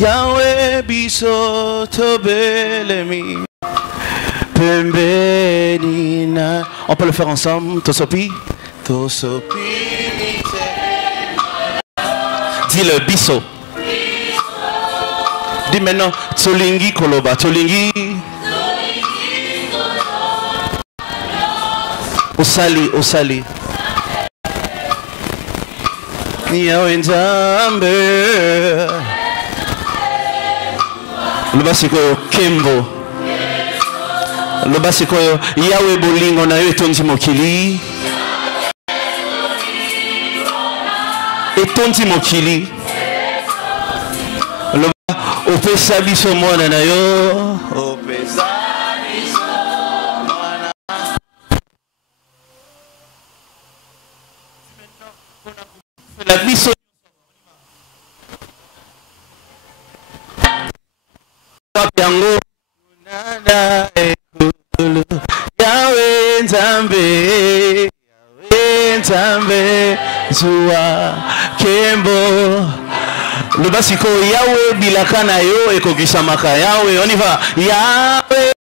Yahweh biso tobelemi pembenina. On peut le faire ensemble. Tosopi. Tosopi. Dis le biso. Dis maintenant Tolingi Koloba. Tolingi. Osali. Yahweh Nzambe. Loba sikoyo Kembo. Loba sikoyo Yahweh bolingo na yo etonzi mokili. Etonzi mokili. Loba opesa biso mwana na yo. Opesa biso mwana. La biso yango nada ekulu Yahweh Nzambe zuwa Kembo. Le basiko Yahweh bilakana yo ekokisamaka. Yahweh on y va. Yahweh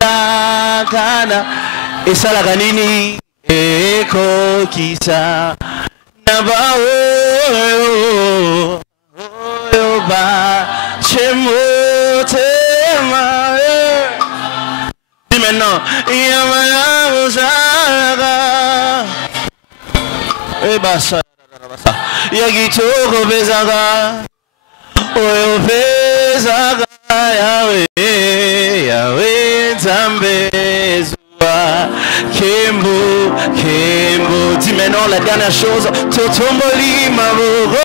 bilakana esalaka nini ekokisa naba oyo ba chemo. Dis maintenant, Yagitoko Bezaga, Oyo Bezaga, Yahweh Nzambe Zuwa Kembo. Dis maintenant la dernière chose, Totomboli Maboko,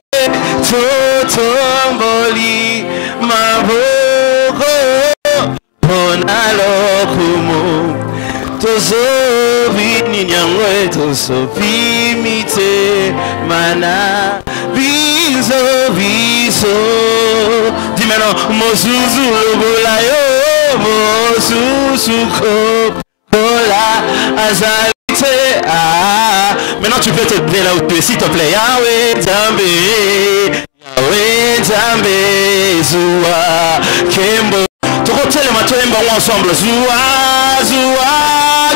Totomboli Maboko, Ponalokumo, Tosobi Ninyangwe, Tosobi Mite, Mana, Biso. Dis maintenant, Mosuzu Lobolayo, Mosusu Kola, Azalite. Maintenant tu peux te plaire là où tu es, s'il te plaît. Yahweh Nzambe Zuwa Kembo. Tu retiens les matins ensemble. Zuwa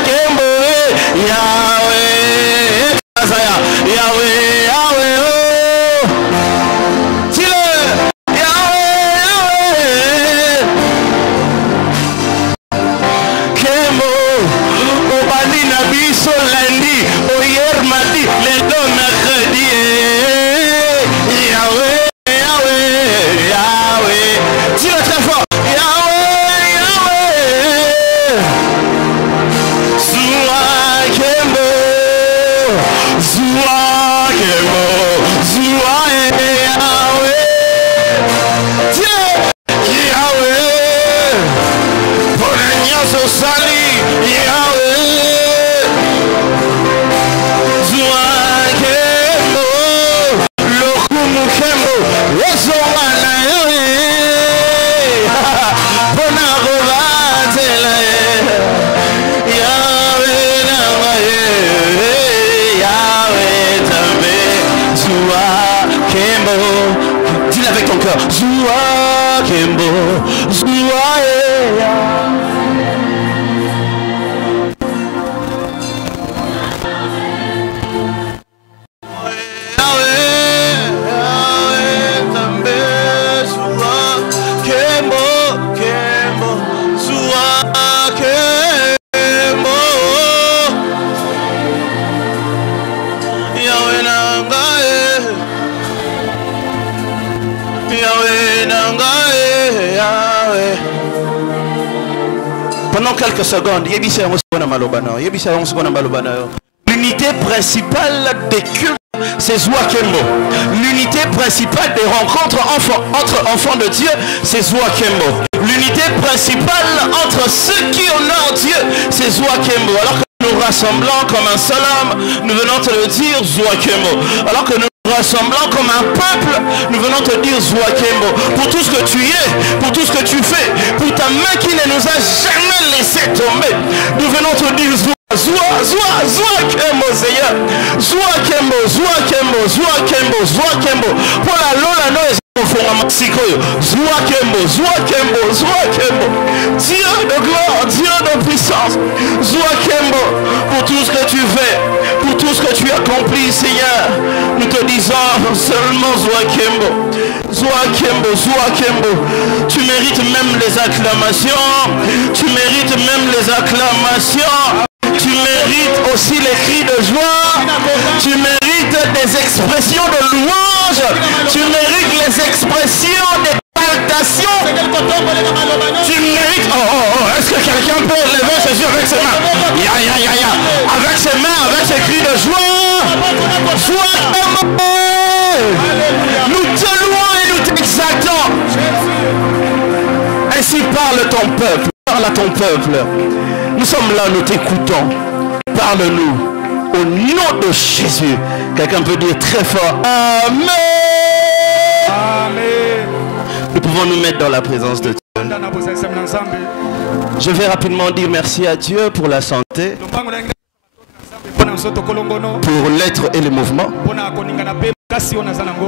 Kembo. Yahweh oh. Dis-le. Yahweh Kembo. Obali Nabiso lundi. Oyer mardi. Lendo mercredi. Yahweh. Dis-le très fort. Pendant quelques secondes, l'unité principale des cultes, c'est Zuwa Kembo. L'unité principale des rencontres entre enfants de Dieu, c'est Zuwa Kembo. L'unité principale entre ceux qui honorent Dieu, c'est Zuwa Kembo. Alors que nous rassemblons comme un seul homme, nous venons te le dire, Zuwa Kembo. Alors que nous rassemblant comme un peuple, nous venons te dire Zoakembo, pour tout ce que tu es, pour tout ce que tu fais, pour ta main qui ne nous a jamais laissé tomber. Nous venons te dire Zoakembo, Seigneur. Zoakembo. Pour la Lola, Zoakembo. Dieu de gloire, Dieu de puissance. Zoakembo, pour tout ce que tu fais, pour tout ce que tu accomplis, Seigneur. Nous te disons seulement Zoakembo. Tu mérites même les acclamations. Tu mérites aussi les cris de joie. Tu mérites des expressions de louange. Tu mérites les expressions des exaltations. Tu mérites. Est-ce que quelqu'un peut lever ses yeux avec ses mains? Avec ses mains, avec ses cris de joie. Nous te louons et nous t'exaltons. Ainsi parle ton peuple. Parle à ton peuple. Nous sommes là, nous t'écoutons. Parle-nous. Au nom de Jésus. Quelqu'un peut dire très fort Amen. Amen. Nous pouvons nous mettre dans la présence de Dieu. Je vais rapidement dire merci à Dieu pour la santé, pour l'être et le mouvement,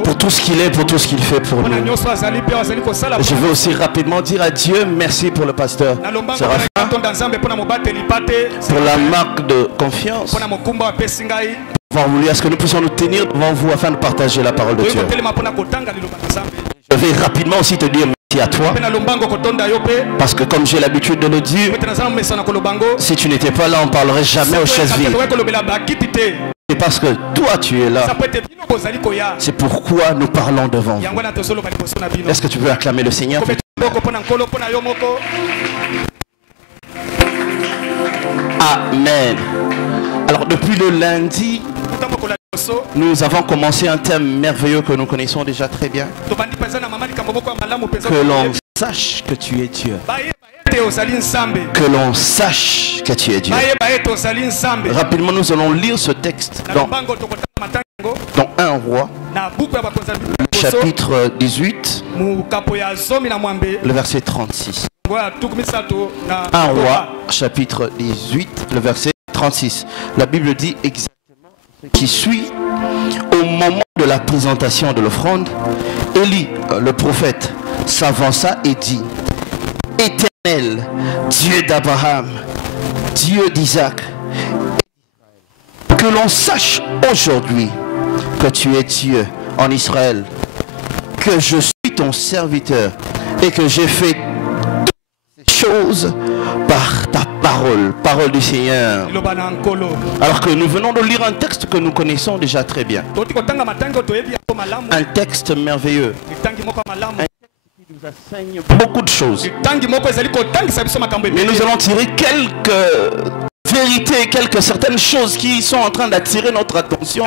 pour tout ce qu'il est, pour tout ce qu'il fait pour nous. Je veux aussi rapidement dire à Dieu merci pour le pasteur Séraphin, pour la marque de confiance, pour avoir voulu à ce que nous puissions nous tenir devant vous afin de partager la parole de Dieu. Je vais rapidement aussi te dire merci à toi, parce que comme j'ai l'habitude de le dire, si tu n'étais pas là, on ne parlerait jamais aux chaises vides. C'est parce que toi tu es là. C'est pourquoi nous parlons devant vous. Est-ce que tu veux acclamer le Seigneur? Amen. Alors depuis le lundi, nous avons commencé un thème merveilleux que nous connaissons déjà très bien. Que l'on sache que tu es Dieu. Que l'on sache que tu es Dieu. Rapidement, nous allons lire ce texte dans 1 Roi, chapitre 18, le verset 36. 1 Roi, chapitre 18, le verset 36. La Bible dit exactement ce qui suit. Au moment de la présentation de l'offrande, Élie, le prophète, s'avança et dit: Éternel, Dieu d'Abraham, Dieu d'Isaac, que l'on sache aujourd'hui que tu es Dieu en Israël, que je suis ton serviteur et que j'ai fait toutes ces choses par ta parole, parole du Seigneur. Alors que nous venons de lire un texte que nous connaissons déjà très bien. Un texte merveilleux. Nous enseigne beaucoup de choses. Mais nous allons tirer quelques vérités, certaines choses qui sont en train d'attirer notre attention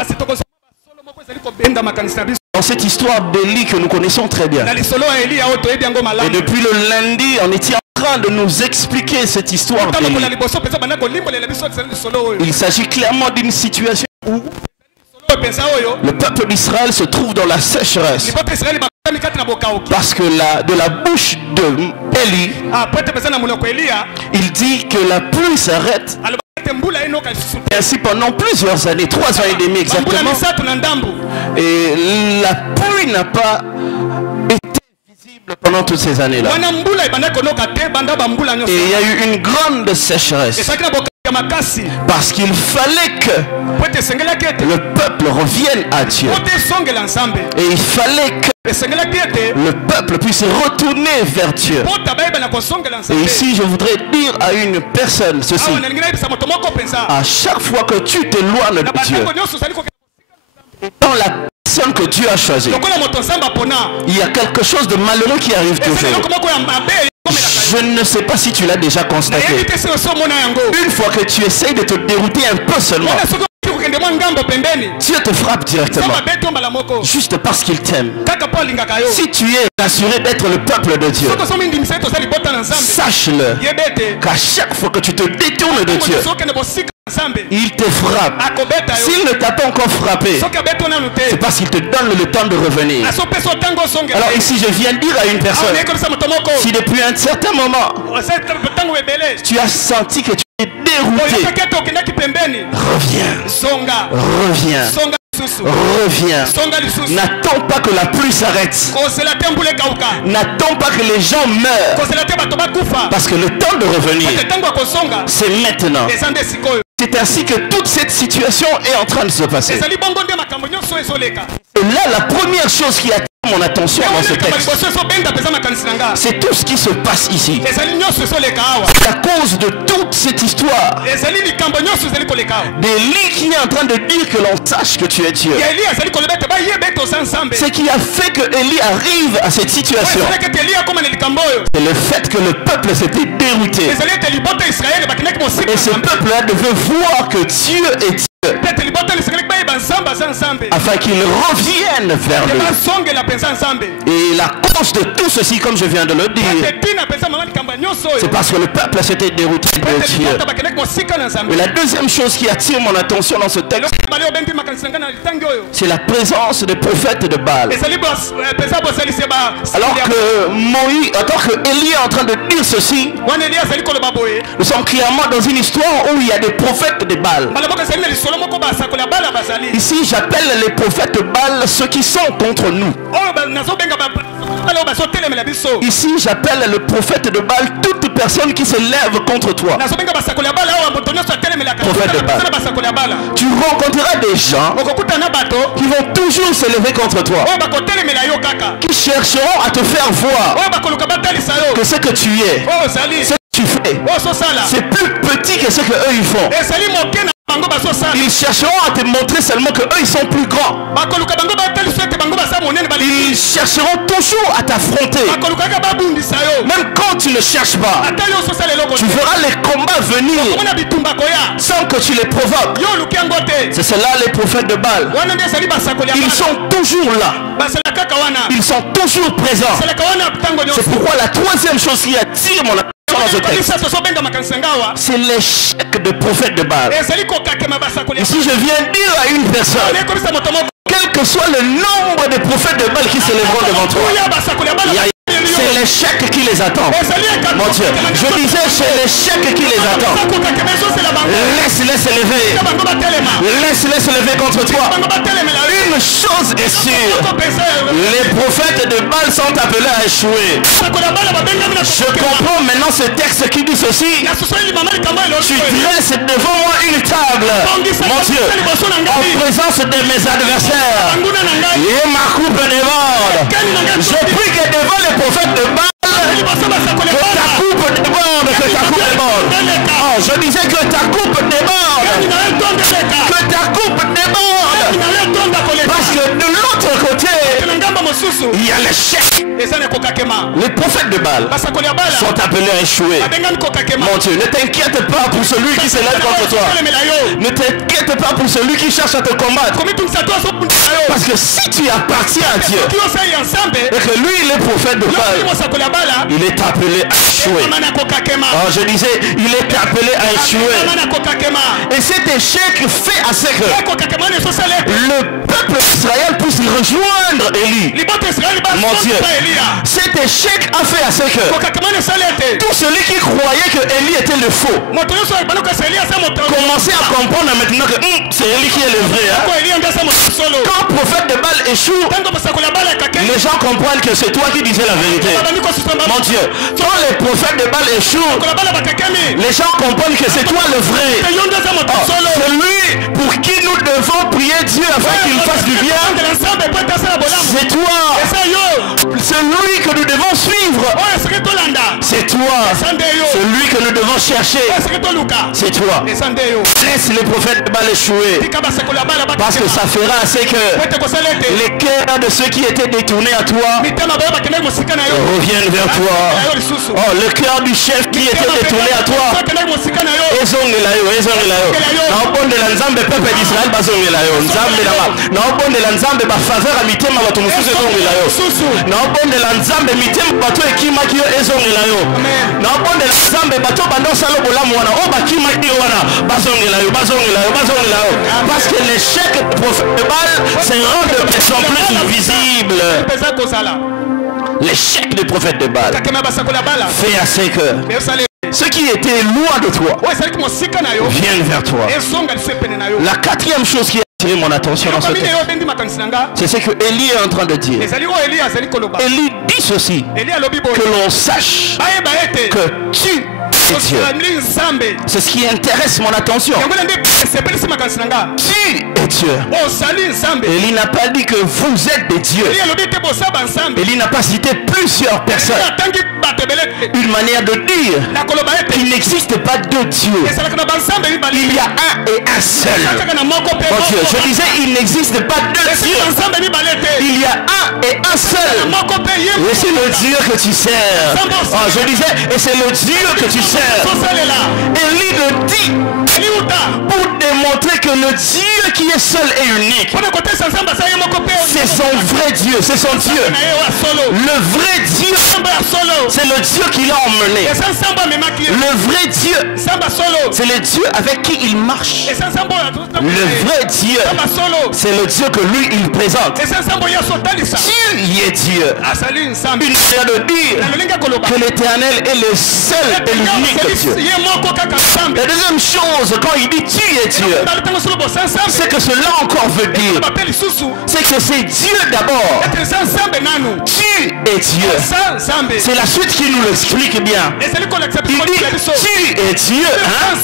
dans cette histoire d'Élie que nous connaissons très bien. Et depuis le lundi, on était en train de nous expliquer cette histoire d'Élie. Il s'agit clairement d'une situation où le peuple d'Israël se trouve dans la sécheresse. Parce que de la bouche d'Élie, il dit que la pluie s'arrête. Et ainsi pendant plusieurs années, 3 ans et demi exactement. Et la pluie n'a pas été visible pendant toutes ces années-là. Et il y a eu une grande sécheresse. Parce qu'il fallait que le peuple revienne à Dieu. Et il fallait que le peuple puisse retourner vers Dieu. Et ici je voudrais dire à une personne ceci: à chaque fois que tu t'éloignes de Dieu, dans la personne que Dieu a choisie, il y a quelque chose de malheureux qui arrive toujours. Je ne sais pas si tu l'as déjà constaté. Une fois que tu essayes de te dérouter un peu seulement, Dieu te frappe directement. Juste parce qu'il t'aime. Si tu es assuré d'être le peuple de Dieu, sache-le qu'à chaque fois que tu te détournes de Dieu, il te frappe. S'il ne t'a pas encore frappé, c'est parce qu'il te donne le temps de revenir. Alors ici je viens dire à une personne, si depuis un certain moment tu as senti que tu es dérouté, reviens. N'attends pas que la pluie s'arrête. N'attends pas que les gens meurent. Parce que le temps de revenir, c'est maintenant. C'est ainsi que toute cette situation est en train de se passer. Et là, la première chose qui attire mon attention dans ce texte, c'est tout ce qui se passe ici. C'est à cause de toute cette histoire d'Élie qui est en train de dire que l'on sache que tu es Dieu. Ce qui a fait que Élie arrive à cette situation, c'est le fait que le peuple s'était dérouté. Et ce peuple-là devait voir que Dieu est Dieu, afin qu'il revienne vers lui. Et la cause de tout ceci, comme je viens de le dire, c'est parce que le peuple s'était dérouté de Dieu. Et la deuxième chose qui attire mon attention dans ce texte, c'est la présence des prophètes de Baal. Alors que Élie est en train de dire ceci, nous sommes clairement dans une histoire où il y a des prophètes de Baal. Ici, j'appelle les prophètes de Baal ceux qui sont contre nous. Ici, j'appelle le prophète de Baal toute personne qui se lève contre toi. Prophète de Baal. Tu rencontreras des gens qui vont toujours se lever contre toi, qui chercheront à te faire voir que ce que tu es, ce que tu fais, c'est plus petit que ce que eux ils font. Ils chercheront à te montrer seulement que eux ils sont plus grands. Ils chercheront toujours à t'affronter. Même quand tu ne cherches pas, tu verras les combats venir sans que tu les provoques. C'est cela les prophètes de Baal. Ils sont toujours là. Ils sont toujours présents. C'est pourquoi la troisième chose qui attire mon attention dans ce texte, c'est l'échec de prophètes de Baal. Ici je viens dire à une personne, quel que soit le nombre de prophètes de Baal qui se lèveront devant toi, c'est l'échec qui les attend. Mon Dieu, je disais c'est l'échec qui les attend. Laisse-les se lever. Laisse-les se lever contre toi. Une chose est sûre, les prophètes de Baal sont appelés à échouer. Je comprends maintenant ce texte qui dit ceci. Tu dresses devant moi une table, mon Dieu, en présence de mes adversaires, et ma coupe déborde. Je prie que devant les prophètes de Baal, que ta coupe déborde, que ta coupe déborde. Oh, je disais que ta coupe déborde, que ta coupe déborde, parce que de l'autre côté, il y a l'échec. Les prophètes de Baal sont appelés à échouer. Mon Dieu, ne t'inquiète pas pour celui qui se lève contre toi. Ne t'inquiète pas pour celui qui cherche à te combattre. Parce que si tu appartiens à Dieu et que lui il est prophète de Baal, il est appelé à échouer. Oh, je disais, il est appelé à échouer. Et cet échec fait à ce que le peuple d'Israël puisse rejoindre Élie. Mon Dieu, cet échec a fait à ce que tout celui qui croyait que Élie était le faux commençait à comprendre maintenant que c'est Élie qui est le vrai. Quand le prophète de Baal échoue, les gens comprennent que c'est toi qui disais la vérité. Mon Dieu, quand les prophètes de Baal échouent, les gens comprennent que c'est toi le vrai. C'est lui pour qui nous devons prier Dieu afin qu'il fasse du bien. C'est toi. C'est lui que nous devons suivre. C'est toi. C'est lui que nous devons chercher. C'est toi. Laisse les prophètes de Baal échouer, parce que ça fera assez que les cœurs de ceux qui étaient détournés à toi reviennent vers toi. Oh, le cœur du chef qui était détourné à toi ezongela yo naobondela nzambe peuple d'Israël bazongela yo nzambe naobondela nzambe bafaveur ya mitema bato mosusu ezongela yo naobondela nzambe mitema bato ekimaki yo ezongela yo naobondela nzambe bato bandosala bolamu wana o bakimaki yo wana bazongela yo parce que l'échec du prophète de Baal se rend de plus en plus visible. L'échec du prophète de Baal fait à ce que ceux qui étaient loin de toi viennent vers toi. La quatrième chose qui a attiré mon attention dans ce texte, c'est ce que Élie est en train de dire. Élie dit ceci, que l'on sache que tu es Dieu. C'est ce qui intéresse mon attention. Tu es Dieu. Élie n'a pas dit que vous êtes des dieux. Élie n'a pas cité plusieurs personnes. Une manière de dire qu'il n'existe pas deux dieux. Il y a un et un seul. Mon Dieu, je disais il n'existe pas deux dieux. Il y a un et un seul. Et c'est le Dieu que tu sers. Je disais, et c'est le Dieu que tu sers. Élie le dit pour démontrer que le Dieu qui est seul et unique, c'est son vrai Dieu, c'est son Dieu. Le vrai Dieu, c'est le Dieu qui l'a emmené. Le vrai Dieu, c'est le Dieu avec qui il marche. Le vrai Dieu, c'est le Dieu que lui il présente. Dieu y est Dieu. Une manière de dire que l'Éternel est le seul et l'unique Dieu. La deuxième chose, quand il dit tu es Dieu, c'est que cela encore veut dire, c'est que c'est Dieu d'abord. Tu es Dieu. C'est la suite qui nous l'explique bien. Il dit tu es Dieu, hein,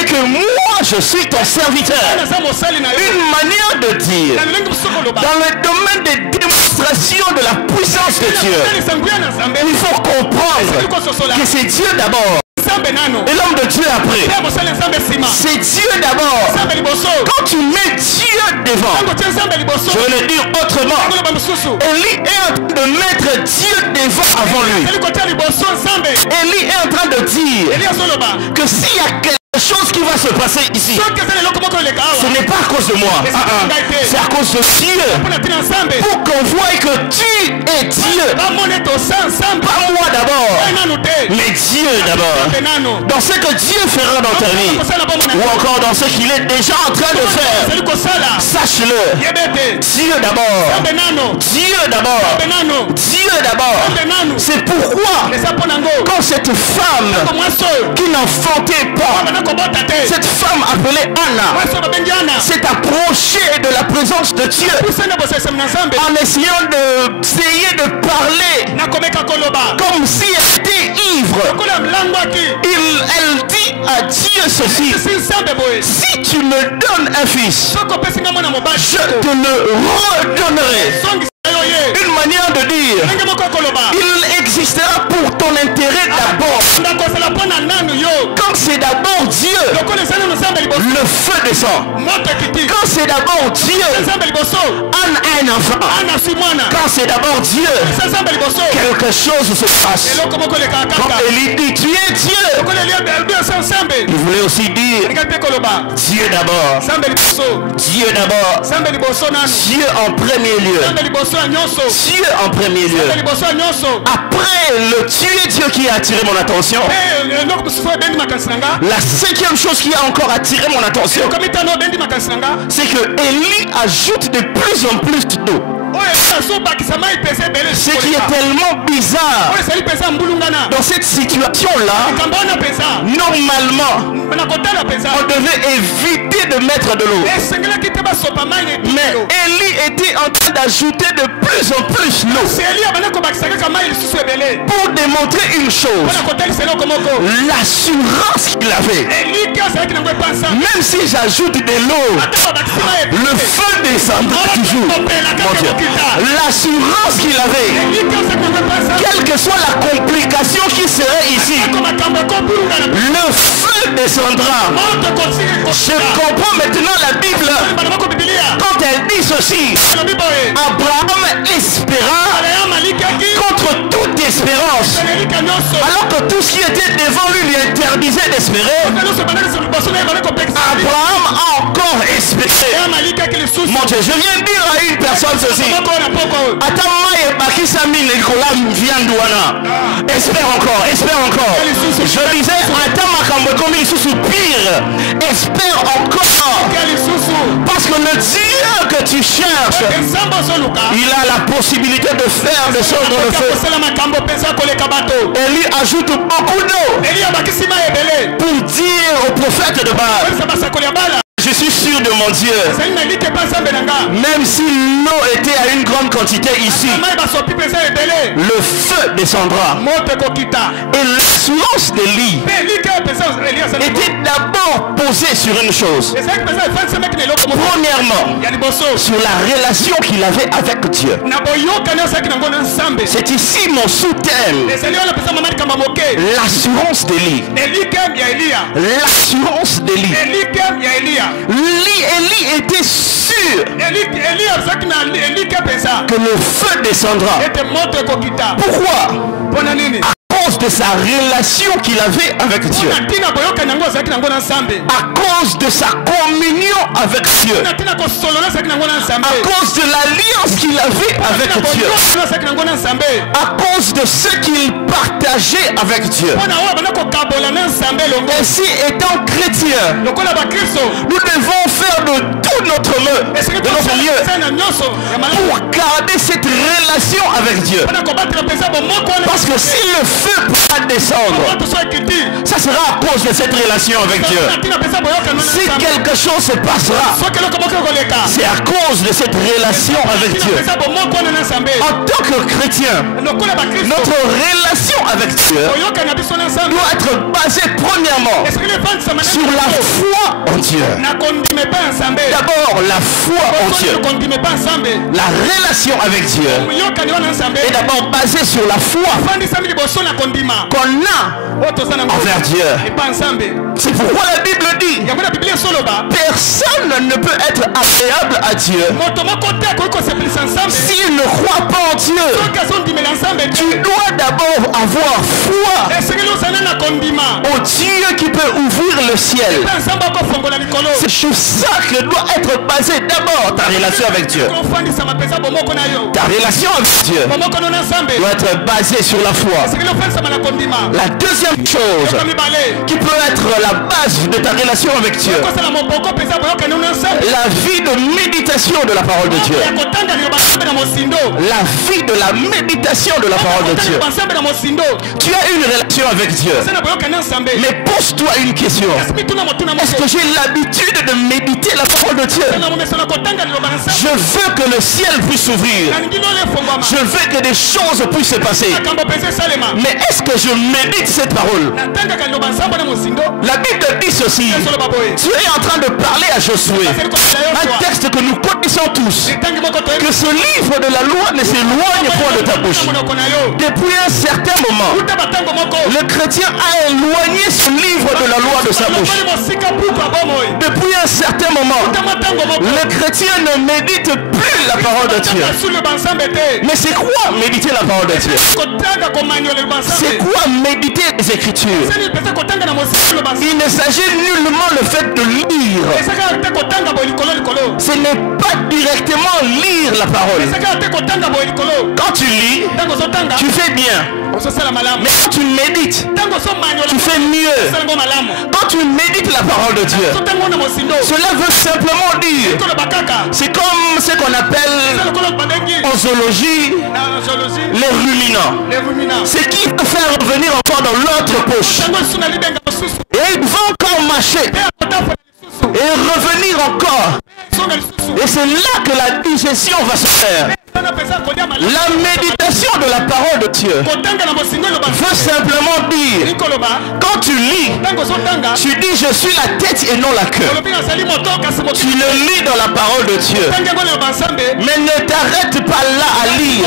et que moi je suis ton serviteur. Une manière de dire, dans le domaine des démonstrations de la puissance de Dieu, il faut comprendre que c'est Dieu d'abord et l'homme de Dieu après. C'est Dieu d'abord. Quand tu mets Dieu devant, je vais le dire autrement, Élie est en train de mettre Dieu devant avant lui. Élie est en train de dire que s'il y a quelque chose qui va se passer ici, ce n'est pas à cause de moi, c'est à cause de Dieu, pour qu'on voie que tu es Dieu, pas moi d'abord, mais Dieu d'abord, dans ce que Dieu fera dans ta vie, ou encore dans ce qu'il est déjà en train de faire. Sache-le, Dieu d'abord, Dieu d'abord, Dieu d'abord. C'est pourquoi quand cette femme qui n'enfantait pas, cette femme appelée Anna s'est approchée de la présence de Dieu en essayant d'essayer de parler comme si elle était ivre. Elle dit à Dieu ceci: si tu me donnes un fils, je te le redonnerai. Une manière de dire, il existera pour ton intérêt d'abord. Quand c'est d'abord Dieu, le feu descend. Quand c'est d'abord Dieu, Anne a un enfant. Quand c'est d'abord Dieu, quelque chose se passe. Quand Élie dit tu es Dieu, il voulait aussi dire Dieu d'abord. Dieu d'abord. Dieu en premier lieu. Dieu en premier lieu. Après le tu es Dieu qui a attiré mon attention, la cinquième chose qui a encore attiré mon attention, c'est que Élie ajoute de plus en plus d'eau. Ce qui est tellement bizarre dans cette situation-là, normalement, on devait éviter de mettre de l'eau. Mais Élie était en train d'ajouter de plus en plus l'eau pour démontrer une chose, l'assurance qu'il avait. Même si j'ajoute de l'eau, le feu descendra toujours. Mon Dieu. L'assurance qu'il avait, quelle que soit la complication qui serait ici, le feu descendra. Je comprends maintenant la Bible quand elle dit ceci: Abraham espéra contre toute d'espérance. Alors que tout ce qui était devant lui lui interdisait d'espérer, Abraham a encore espéré. Mon Dieu, je viens de dire à une personne ceci. Espère encore, espère encore. Je disais, espère encore. Parce que le Dieu que tu cherches, il a la possibilité de faire descendre le feu. Et lui ajoute beaucoup d'eau pour dire au prophète de Baal, je suis sûr de mon Dieu. Même si l'eau était à une grande quantité ici, le feu descendra. Et l'assurance d'Élie était d'abord posée sur une chose. Premièrement, sur la relation qu'il avait avec Dieu. C'est ici mon sous-thème. L'assurance d'Élie. L'assurance d'Élie. Élie était sûr que le feu descendra. Pourquoi? À cause de sa relation qu'il avait avec Dieu. À cause de sa communion avec Dieu. À cause de l'alliance qu'il avait avec Dieu. À cause de ce qu'il partageait avec Dieu. Ainsi, étant chrétien, nous devons faire de tout notre mieux pour garder cette relation avec Dieu. Parce que si le feu pourra descendre, ça sera à cause de cette relation avec Dieu. Si quelque chose se passera, c'est à cause de cette relation avec Dieu. En tant que chrétien, notre relation avec Dieu doit être basée premièrement sur la foi en Dieu. D'abord, la foi en Dieu. La relation avec Dieu est d'abord basée sur la foi qu'on a envers Dieu. C'est pourquoi la Bible dit personne ne peut être agréable à Dieu s'il ne croit pas en Dieu. Tu dois d'abord avoir foi au Dieu qui peut ouvrir le ciel. C'est sur ça que doit être basée d'abord ta relation avec Dieu. Ta relation avec Dieu doit être basée sur la foi. La deuxième chose qui peut être la base de ta relation avec Dieu, la vie de méditation de la parole de Dieu. La vie de la méditation de la parole de Dieu. Tu as une relation avec Dieu, mais pose-toi une question. Est-ce que j'ai l'habitude de méditer la parole de Dieu? Je veux que le ciel puisse s'ouvrir. Je veux que des choses puissent se passer. Mais est-ce que je médite cette parole? La Bible dit ceci. Tu es en train de parler à Josué, un texte que nous connaissons tous, que ce livre de la loi ne s'éloigne point de ta bouche. Depuis un certain moment, le chrétien a éloigné ce livre de la loi de sa bouche. Depuis un certain moment, le chrétien ne médite plus la parole de Dieu. Mais c'est quoi méditer la parole de Dieu? C'est quoi méditer les Écritures? Il ne s'agit nullement le fait de lire. Ce n'est pas directement lire la parole. Quand tu lis, tu fais bien. Mais quand tu médites, tu fais mieux. Quand tu médites la parole de Dieu, cela veut simplement dire, c'est comme ce qu'on appelle en zoologie les ruminants. C'est qui va faire revenir encore dans l'autre poche. Et ils vont encore marcher et revenir encore. Et c'est là que la digestion va se faire. La méditation de la parole de Dieu veut simplement dire, quand tu lis, tu dis je suis la tête et non la queue. Tu le lis dans la parole de Dieu. Mais ne t'arrête pas là à lire.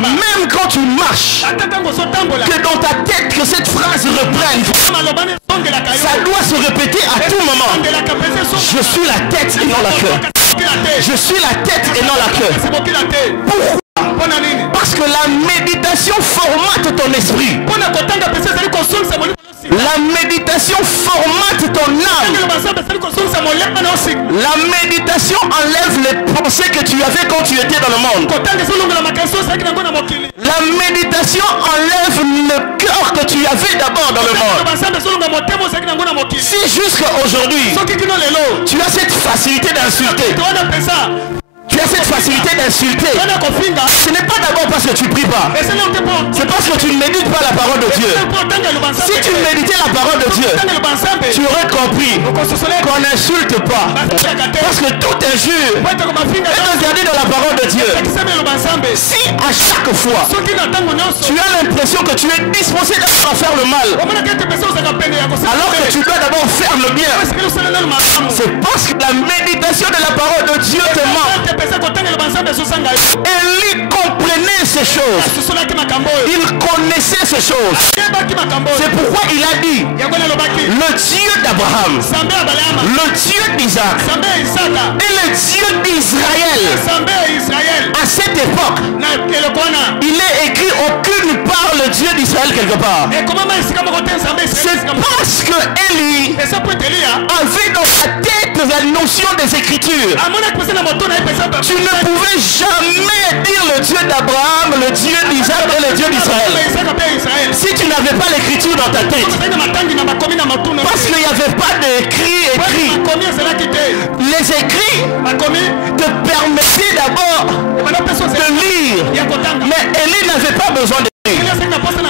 Même quand tu marches, que dans ta tête que cette phrase reprenne. Ça doit se répéter à tout moment. Je suis la tête et non la queue. Je suis la tête et non la queue. Pourquoi? Parce que la méditation formate ton esprit. La méditation formate ton âme. La méditation enlève les pensées que tu avais quand tu étais dans le monde. La méditation enlève le cœur que tu avais d'abord dans le monde. Si jusqu'à aujourd'hui, tu as cette facilité d'insulter, tu as cette facilité d'insulter, ce n'est pas d'abord parce que tu pries pas, c'est parce que tu ne médites pas la parole de Dieu. Si tu méditais la parole de Dieu, tu aurais compris qu'on n'insulte pas, parce que tout injure est interdit dans la parole de Dieu. Si à chaque fois tu as l'impression que tu es disposé à faire le mal, alors que tu dois d'abord faire le bien, c'est parce que la méditation de la parole de Dieu te manque. Élie comprenait ces choses. Il connaissait ces choses. C'est pourquoi il a dit, le Dieu d'Abraham, le Dieu d'Isaac et le Dieu d'Israël. À cette époque, il est écrit aucune part le Dieu d'Israël quelque part. C'est parce que Élie avait dans sa tête la notion des Écritures. Tu ne pouvais jamais dire le Dieu d'Abraham, le Dieu d'Isaac et le Dieu d'Israël si tu n'avais pas l'écriture dans ta tête. Parce qu'il n'y avait pas d'écrit écrit. Les écrits te permettaient d'abord de lire. Mais Élie n'avait pas besoin de lire.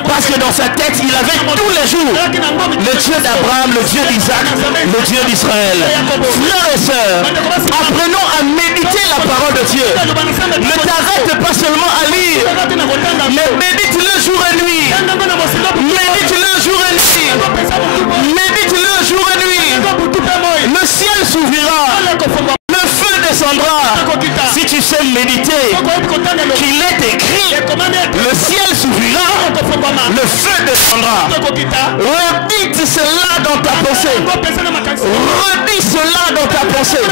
Parce que dans sa tête, il avait tous les jours le Dieu d'Abraham, le Dieu d'Isaac, le Dieu d'Israël. Frères et sœurs, apprenons à méditer la parole de Dieu. Ne t'arrête pas seulement à lire, mais médite-le jour et nuit. Médite-le jour et nuit. Médite-le jour et nuit. Le ciel s'ouvrira. Le feu descendra. Si tu sais méditer qu'il est écrit, le ciel s'ouvrira, le feu descendra. Redis cela dans ta pensée. Redis cela dans ta pensée.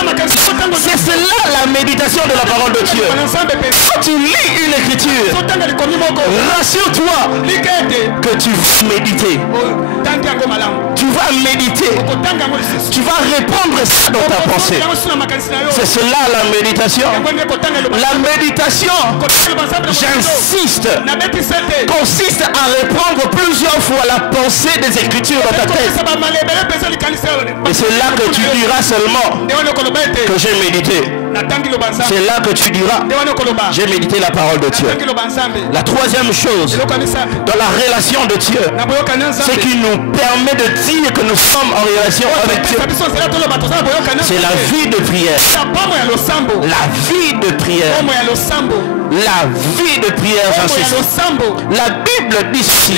C'est cela la méditation de la parole de Dieu. Quand tu lis une écriture, rassure-toi que tu vas méditer. Tu vas méditer. Tu vas répondre ça dans ta pensée. C'est cela la méditation. La méditation, j'insiste, consiste à répondre plusieurs fois la pensée des Écritures dans ta tête. Et c'est là que tu diras seulement que j'ai médité. C'est là que tu diras j'ai médité la parole de Dieu. La troisième chose dans la relation de Dieu, c'est qu'il nous permet de dire que nous sommes en relation avec Dieu. C'est la vie de prière. La vie de prière. La vie de prière, j'insiste. La Bible dit ceci.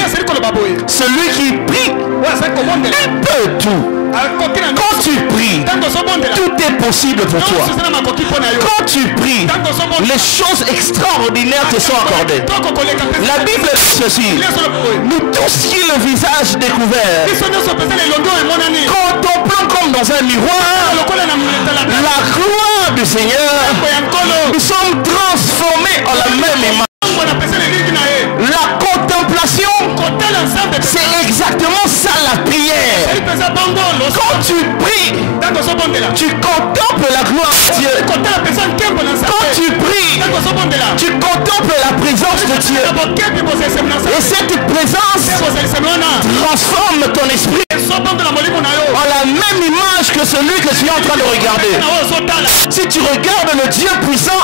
Celui qui prie, il peut tout. Quand tu pries, tout est possible pour toi. Quand tu pries, les choses extraordinaires te sont accordées. La Bible dit ceci. Nous tous qui le visage découvert, contemplons comme dans un miroir la gloire du Seigneur. Nous sommes transformés en la même image. La contemplation, c'est exactement ça la prière. Quand tu pries, tu contemples la gloire de Dieu. Quand tu pries, tu contemples la présence de Dieu. Et cette présence transforme ton esprit en la même image que celui que tu es en train de regarder. Si tu regardes le Dieu puissant,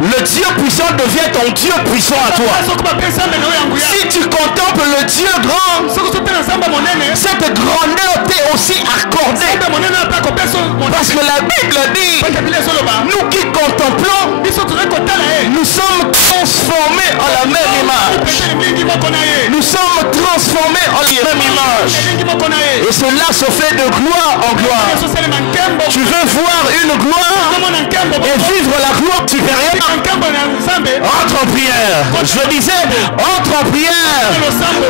le Dieu puissant devient ton Dieu puissant à toi. Si tu contemples le Dieu grand, cette grandeur t'est aussi accordée. Parce que la Bible dit, nous qui contemplons, nous sommes transformés en la même image. Nous sommes transformés en la même image. Et cela se fait de gloire en gloire. Tu veux voir une gloire et vivre la gloire supérieure? Entre en prière. Je disais, entre en prière.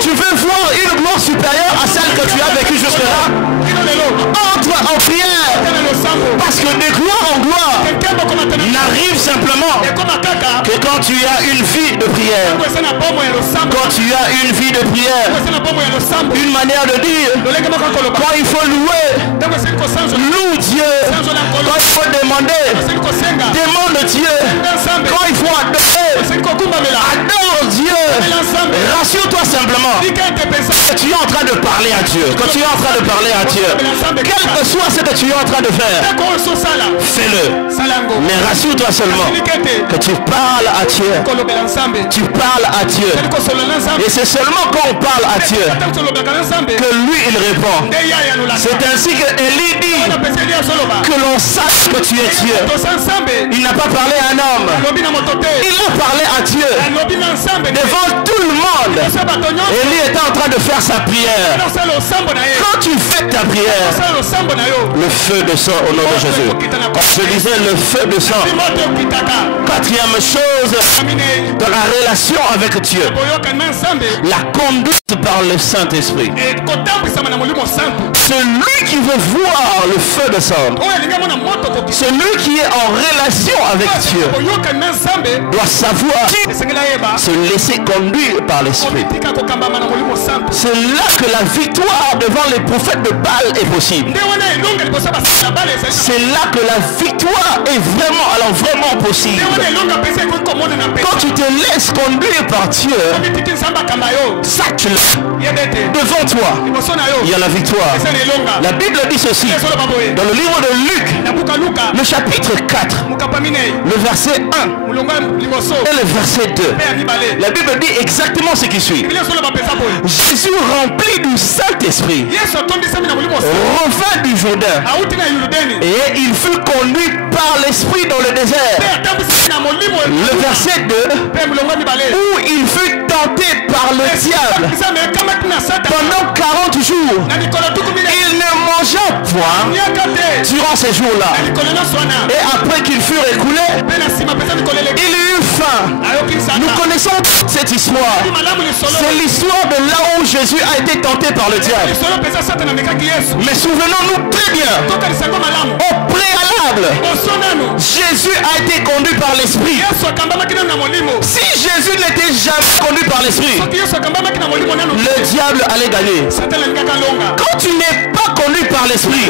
Tu veux voir une gloire supérieure à celle que tu as vécue jusque-là? Entre en prière. Parce que de gloire en gloire n'arrive simplement que quand tu as une vie de prière. Quand tu as une vie de prière, une manière de dire, quand il faut louer, loue Dieu. Quand il faut demander, demande Dieu. Quand il faut adorer, adore Dieu. Rassure-toi simplement que tu es en train de parler à Dieu. Que tu es en train de parler à Dieu. Quel que soit ce que tu es en train de faire, fais-le. Mais rassure-toi seulement que tu parles à Dieu. Tu parles à Dieu. Et c'est seulement quand on parle à Dieu que lui il répond. C'est ainsi que Élie dit que l'on sache que tu es Dieu. Il n'a pas parlé à un homme. Il a parlé à Dieu. Devant tout le monde. Élie était en train de faire sa prière. Quand tu fais ta prière, le feu descend au nom de Jésus. Je disais le feu descend. Quatrième chose, dans la relation avec Dieu, la conduite par le Saint-Esprit. Celui qui veut voir le feu descendre, celui qui est en relation avec Dieu, doit savoir se laisser conduire par l'Esprit. C'est là que la victoire devant les prophètes de Baal est possible. C'est là que la victoire est vraiment possible. Quand tu te laisses conduire par Dieu, sache-le. Devant toi, il y a la victoire. La Bible dit ceci. Dans le livre de Luc, le chapitre 4, le verset 1 et le verset 2. La Bible dit exactement ce qui suit. Jésus rempli du Saint-Esprit revint du Jourdain et il fut conduit par l'Esprit dans le désert. Le verset 2, où il fut tenté par le diable pendant 40 jours. Il ne mangea point durant ces jours-là. Et après qu'il fut écoulé, il eut faim. Nous connaissons cette histoire. C'est l'histoire de là où Jésus a été tenté par le diable. Mais souvenons-nous très bien, au préalable, Jésus a été conduit par l'Esprit. Si Jésus n'était jamais conduit par l'Esprit, le diable allait gagner. Quand tu n'es pas conduit par l'Esprit,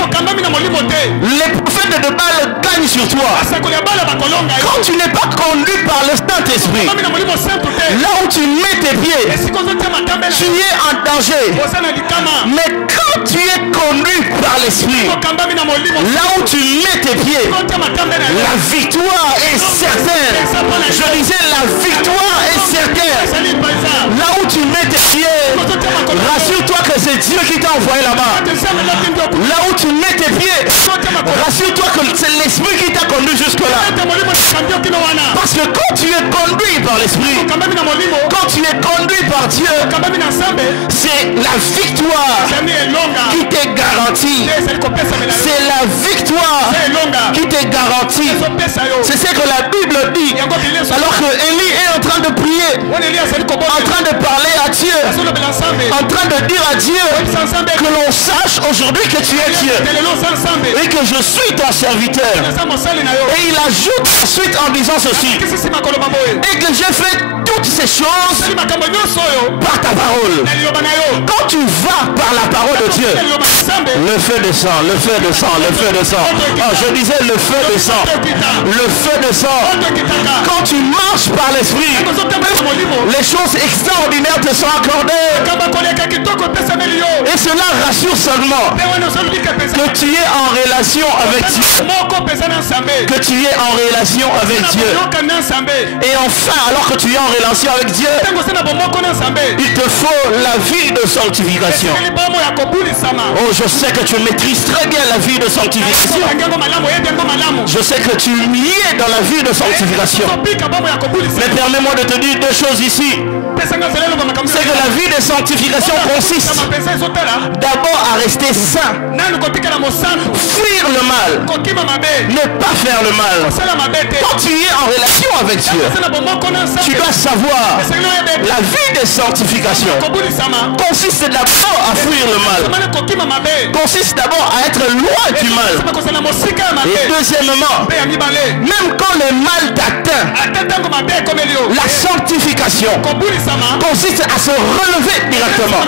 les prophètes de Baal gagnent sur toi. Quand tu n'es pas conduit par le Saint-Esprit, là où tu mets tes pieds, tu es en danger. Mais quand tu es conduit par l'Esprit, là où tu mets tes pieds, la victoire est certaine. Je disais, la victoire est certaine. Là où tu mets tes pieds, rassure-toi que c'est Dieu qui t'a envoyé là-bas. Là où tu mets tes pieds, rassure-toi que c'est l'Esprit qui t'a conduit jusque-là. Parce que quand tu es conduit par l'Esprit, quand tu es conduit par Dieu, c'est la victoire qui t'est garantie. C'est la victoire qui t'est garantie. C'est ce que la Bible dit. Alors que Élie est en train de prier, en train de parler à Dieu, en train de dire à Dieu que l'on sache aujourd'hui que tu es Dieu et que je suis ton serviteur. Et il ajoute ensuite en disant ceci, et que j'ai fait toutes ces choses par ta parole. Quand tu vas par la parole de Dieu, le feu descend, le feu descend, le feu descend. Oh, je disais le feu descend, le feu descend. Quand tu marches par l'Esprit, les choses extraordinaires te sont accordées. Et cela rassure seulement que tu es en relation avec Dieu. Que tu es en relation avec Dieu. Et enfin, alors que tu es en relation avec Dieu, il te faut la vie de sanctification. Oh, je sais que tu maîtrises très bien la vie de sanctification. Je sais que tu y es dans la vie de sanctification. Mais permets-moi de te dire deux choses ici. C'est que la vie de sanctification consiste d'abord à rester saint, fuir le mal, ne pas faire le mal. Quand tu es en relation avec Dieu, tu dois savoir la vie de sanctification consiste d'abord à fuir le mal. consiste d'abord à être loin du mal. Et deuxièmement, même quand le mal t'atteint, la sanctification consiste à se relever directement.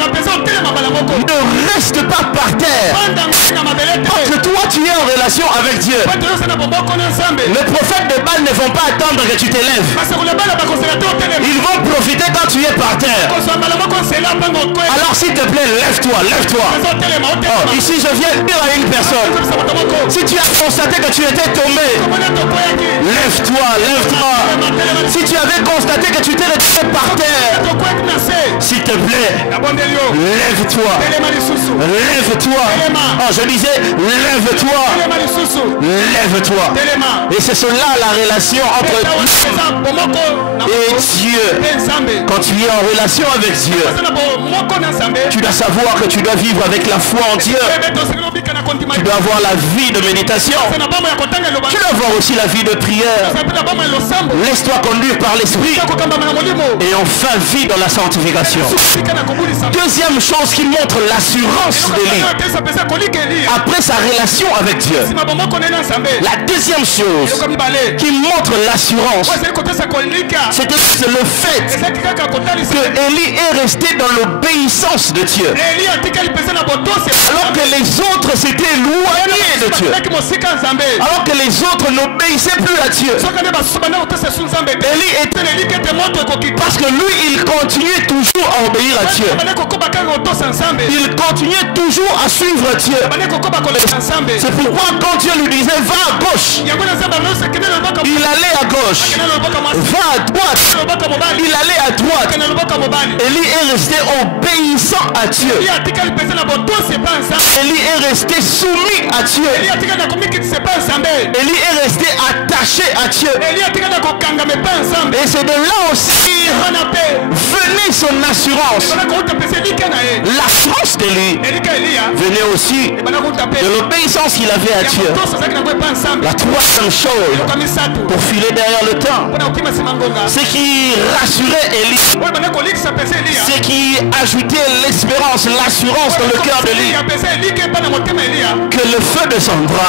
Ne reste pas par terre. Tant que toi tu es en relation avec Dieu, les prophètes de Baal ne vont pas attendre que tu t'élèves. Ils vont profiter quand tu es par terre. Alors s'il te plaît, lève-toi, lève-toi. Oh, ici je viens dire à une personne, si tu as constaté que tu étais tombé, lève-toi, lève-toi. Si tu avais constaté que tu t'es retrouvé par terre, s'il te plaît, lève-toi. Lève-toi. Oh, je disais, lève-toi. Lève-toi. Et c'est cela la relation entre Dieu et Dieu. Quand tu es en relation avec Dieu, tu dois savoir que tu dois vivre avec la foi en Dieu. Tu dois avoir la vie de méditation. Tu dois avoir aussi la vie de prière. Laisse-toi conduire par l'Esprit. Et enfin, vis dans la sanctification. Deuxième chose qui montre l'assurance d'Élie après sa relation avec Dieu. La deuxième chose qui montre l'assurance, c'est le fait que Élie est resté dans l'obéissance de Dieu. Alors que les autres s'étaient éloignés de Dieu. Alors que les autres n'obéissaient plus à Dieu. Élie était... Parce que lui, il continuait toujours à obéir à Dieu. Il continuait toujours à suivre Dieu. C'est pourquoi quand Dieu lui disait va à gauche, il allait à gauche. Va à droite, il allait à droite. Élie est resté obéissant à Dieu. Élie est resté soumis à Dieu. Élie est resté attaché à Dieu. Et c'est de là aussi venait son assurance. L'assurance d'Élie venait aussi de l'obéissance qu'il avait à Dieu. La troisième chose, pour filer derrière le temps, ce qui rassurait Élie, ce qui ajoutait l'espérance, l'assurance dans le cœur d'Élie, que le feu descendra,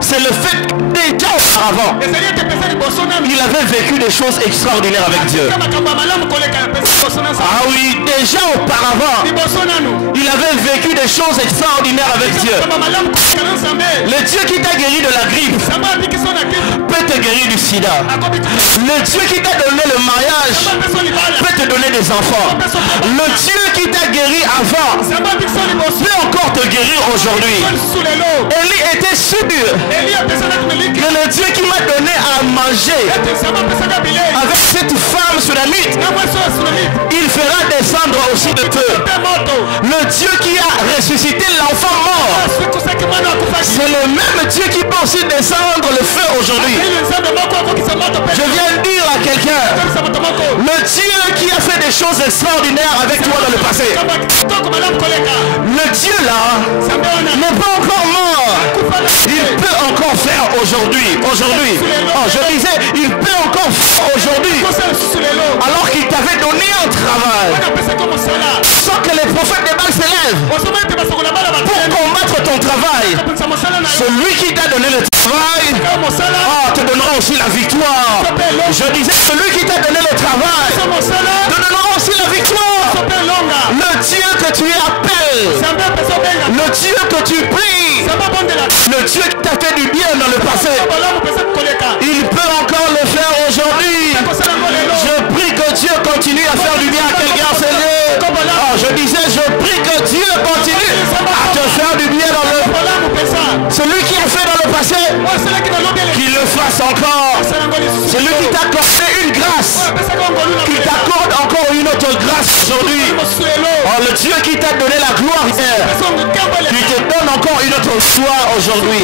c'est le fait que déjà auparavant, il avait vécu des choses extraordinaires avec Dieu. Ah oui, déjà auparavant, il avait vécu des choses extraordinaires avec Dieu. Le Dieu qui t'a guéri de la grippe peut te guérir du sida. Le Dieu qui t'a donné le mariage peut te donner des enfants. Le Dieu qui t'a guéri avant peut encore te guérir aujourd'hui. Élie était sûr que le Dieu qui m'a donné à manger avec cette femme sunamite, il fera descendre aussi de feu. Le Dieu qui a ressuscité l'enfant mort, c'est le même Dieu qui peut aussi descendre le feu aujourd'hui. Je viens de dire à quelqu'un, le Dieu qui a fait des choses extraordinaires avec toi dans le passé, le Dieu là n'est pas encore mort. Il peut encore faire aujourd'hui. Oh, je disais, il peut encore faire aujourd'hui. Alors qu'il t'avait donné un travail, sans que les prophètes de Baal s'élèvent pour combattre ton travail. Celui qui t'a donné le travail te donnera aussi la victoire. Je disais, celui qui t'a donné le travail te donnera aussi la victoire. Le Dieu que tu appelles, le Dieu que tu pries, le Dieu qui t'a fait du bien dans le passé, il peut encore le faire aujourd'hui. Je prie que Dieu continue à faire du bien à quelqu'un, Seigneur. Je disais, je prie que Dieu continue à te faire du bien dans le passé. Celui qui a fait dans le passé, qu'il le fasse encore. Celui qui t'a accordé une grâce, qu'il t'accorde encore une autre grâce aujourd'hui. Le Dieu qui t'a donné la gloire hier, qui te donne encore une autre gloire aujourd'hui.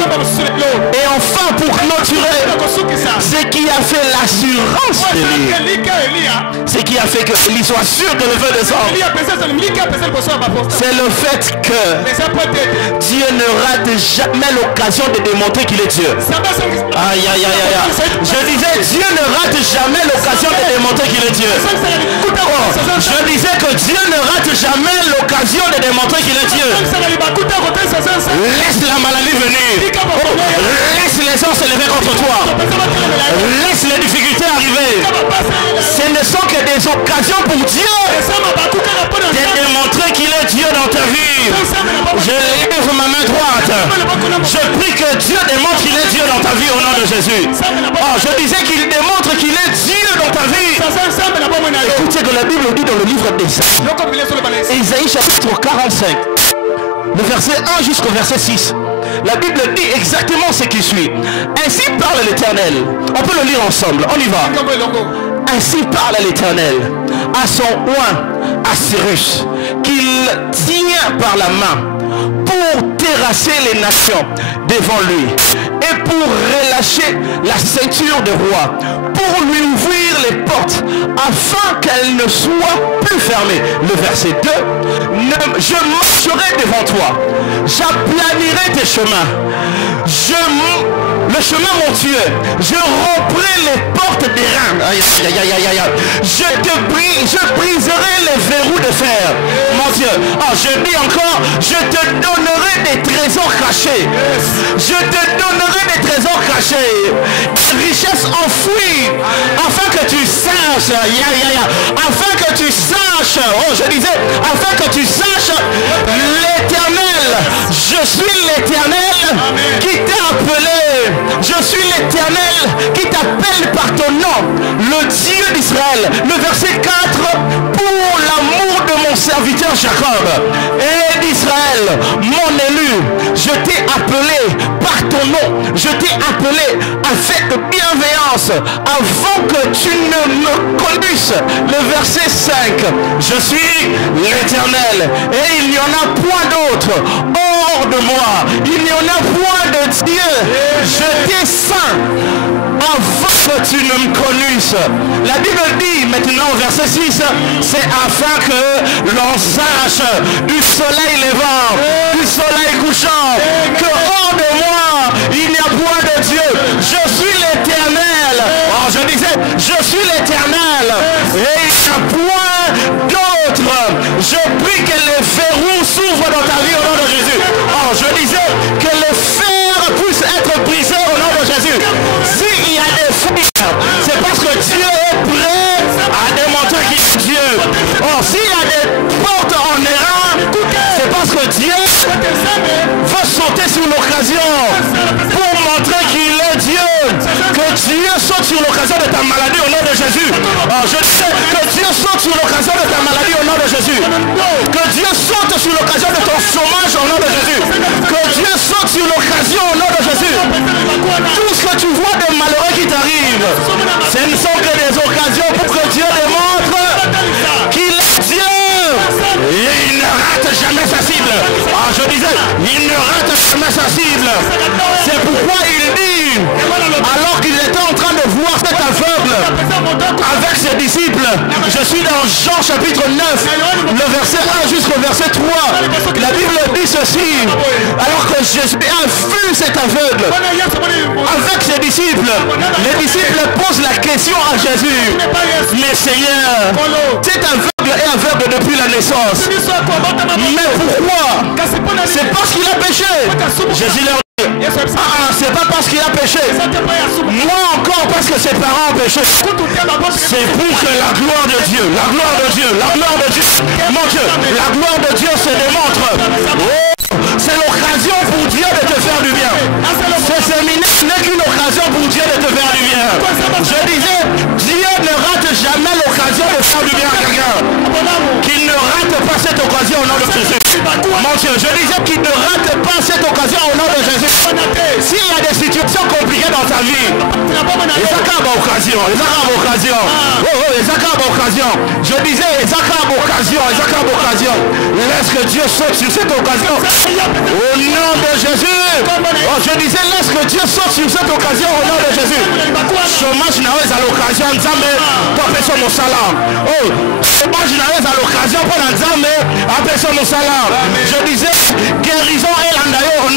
Et enfin, pour clôturer, ce qui a fait l'assurance d'Élie, ce qui a fait que Élie soit sûr que le feu descend, c'est le fait que Dieu ne rate jamais l'occasion de démontrer qu'il est Dieu. Aïe, aïe, aïe, aïe. Je disais, Dieu ne rate jamais l'occasion de démontrer qu'il est Dieu. Oh, je disais que Dieu ne rate jamais l'occasion de démontrer qu'il est Dieu. Laisse la maladie venir. Oh, laisse les gens se lever contre toi. Laisse les difficultés arriver. Ce ne sont que des occasions pour Dieu de démontrer qu'il est Dieu dans ta vie. Je lève ma main droite. Je prie que Dieu démontre qu'il est Dieu dans ta vie au nom de Jésus. Oh, je disais qu'il démontre qu'il est Dieu dans ta vie. Écoutez ce que la Bible dit dans le livre d'Ésaïe. Ésaïe chapitre 45. Le verset 1 jusqu'au verset 6. La Bible dit exactement ce qui suit. Ainsi parle l'Éternel. On peut le lire ensemble. On y va. Ainsi parle l'Éternel à son oint, à Cyrus, qu'il tient par la main pour terrasser les nations devant lui et pour relâcher la ceinture des rois, pour lui ouvrir les portes afin qu'elles ne soient plus fermées. Le verset 2, je marcherai devant toi, j'aplanirai tes chemins, le chemin montueux, je romprai les portes des reins. Aïe, aïe, aïe, aïe, aïe. Je briserai les verrous de fer. Mon Dieu, oh, je dis encore, je te donnerai des trésors cachés. Je te donnerai des trésors cachés, richesses enfouies, afin que tu saches, afin que tu saches, oh je disais, afin que tu saches l'Éternel. Je suis l'Éternel qui t'a appelé. Je suis l'Éternel qui t'appelle par ton nom, le Dieu d'Israël. Le verset 4, pour l'amour de mon serviteur Jacob et d'Israël, mon élu, je t'ai appelé par ton nom, je t'ai appelé avec bienveillance avant que tu ne me conduises. Le verset 5, je suis l'Éternel et il n'y en a point d'autre hors de moi, il n'y en a point de Dieu. Je t'ai saint avant que tu ne me connuisses. La Bible dit maintenant au verset 6, c'est afin que l'on sache du soleil levant, du soleil couchant, que hors de moi il n'y a point de Dieu. Je suis l'Éternel. Oh, je disais, je suis l'Éternel et il n'y a point d'autre. Je prie que les verrous s'ouvrent dans ta vie au nom de Jésus. Oh, je disais que les fers puissent être brisés au nom de Jésus. S'il y a des fers, c'est parce que Dieu est prêt à démontrer qu'il est Dieu. Oh, s'il y a des portes en errant, c'est parce que Dieu veut sauter sur l'occasion pour montrer qu'il est Dieu. Que Dieu saute sur l'occasion de ta maladie au nom de Jésus. Oh, je sais que Dieu saute sur l'occasion de ta maladie au nom de Jésus. Que Dieu saute sur l'occasion de ton chômage au nom de Jésus. Que Dieu saute sur l'occasion au nom de Jésus. Tout ce que tu vois de malheureux qui t'arrive, ce ne sont que des occasions pour que Dieu démontre qu'il est Dieu. Et il ne rate jamais sa cible. Ah, je disais, il ne rate jamais sa cible. C'est pourquoi il dit, alors qu'il était en train de voir cet aveugle avec ses disciples, je suis dans Jean chapitre 9, le verset 1 jusqu'au verset 3. La Bible dit ceci, alors que Jésus a vu cet aveugle avec ses disciples, les disciples posent la question à Jésus, mais Seigneur, cet aveugle est aveugle depuis la naissance, mais pourquoi? C'est parce qu'il a péché. Jésus leur dit, c'est pas parce qu'il a péché, moi encore parce que ses parents ont péché. C'est pour que la gloire de Dieu, la gloire de Dieu, la gloire de Dieu, mon Dieu, la gloire de Dieu se démontre. Oh, c'est l'occasion pour Dieu de te faire du bien. Ce séminaire n'est qu'une occasion pour Dieu de te faire du bien. Je disais, Dieu ne rate jamais l'occasion de faire du bien à quelqu'un. Qu'il ne rate pas cette occasion au nom de Jésus. Mon Dieu, je disais qu'il ne rate pas cette occasion au nom de Jésus. S'il y a des situations compliquées dans ta vie, les accables occasion, les accables occasion. Les accables occasion. Je disais, les accables occasion, les accables occasion. Laisse que Dieu saute sur cette occasion. Au nom de Jésus. Oh, je disais, laisse que Dieu saute sur cette occasion au nom de Jésus. Chômage n'a pas à l'occasion, Nzambe, pour mon salaire. Oh, chômage n'a pas à l'occasion pour Nzambe, après mon salaire. Je disais, guérison et l'andaïo au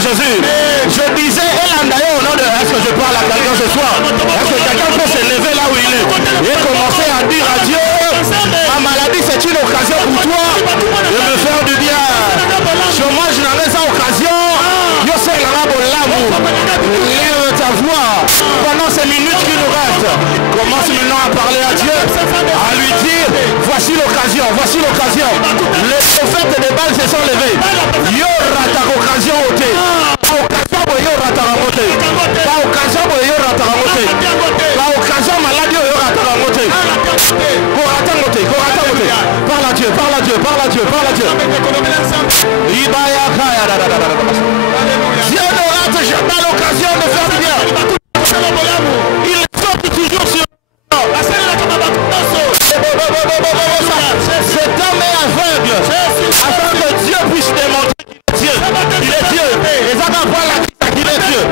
Jésus. Je disais, au nom de... Est-ce que je parle à quelqu'un ce soir? Est-ce que quelqu'un peut se lever là où il est et commencer à dire à Dieu, ma maladie c'est une occasion pour toi de me faire du bien. Chômage n'en est pas occasion. Dieu sait l'amour. Lève ta voix pendant ces minutes qui nous restent. Commence maintenant à parler à Dieu, à lui dire, voici l'occasion, voici l'occasion. Les prophètes des Baal se sont levés. Il y aura ta occasion ôtée. Parle à Dieu, parle à Dieu, parle à Dieu, parle à Dieu. Dieu ne rate jamais l'occasion de faire du bien. Il saute toujours sur cet homme est aveugle afin que Dieu puisse démontrer qu'il est Dieu. Il est Dieu. Et ça va voir la qu'il est Dieu.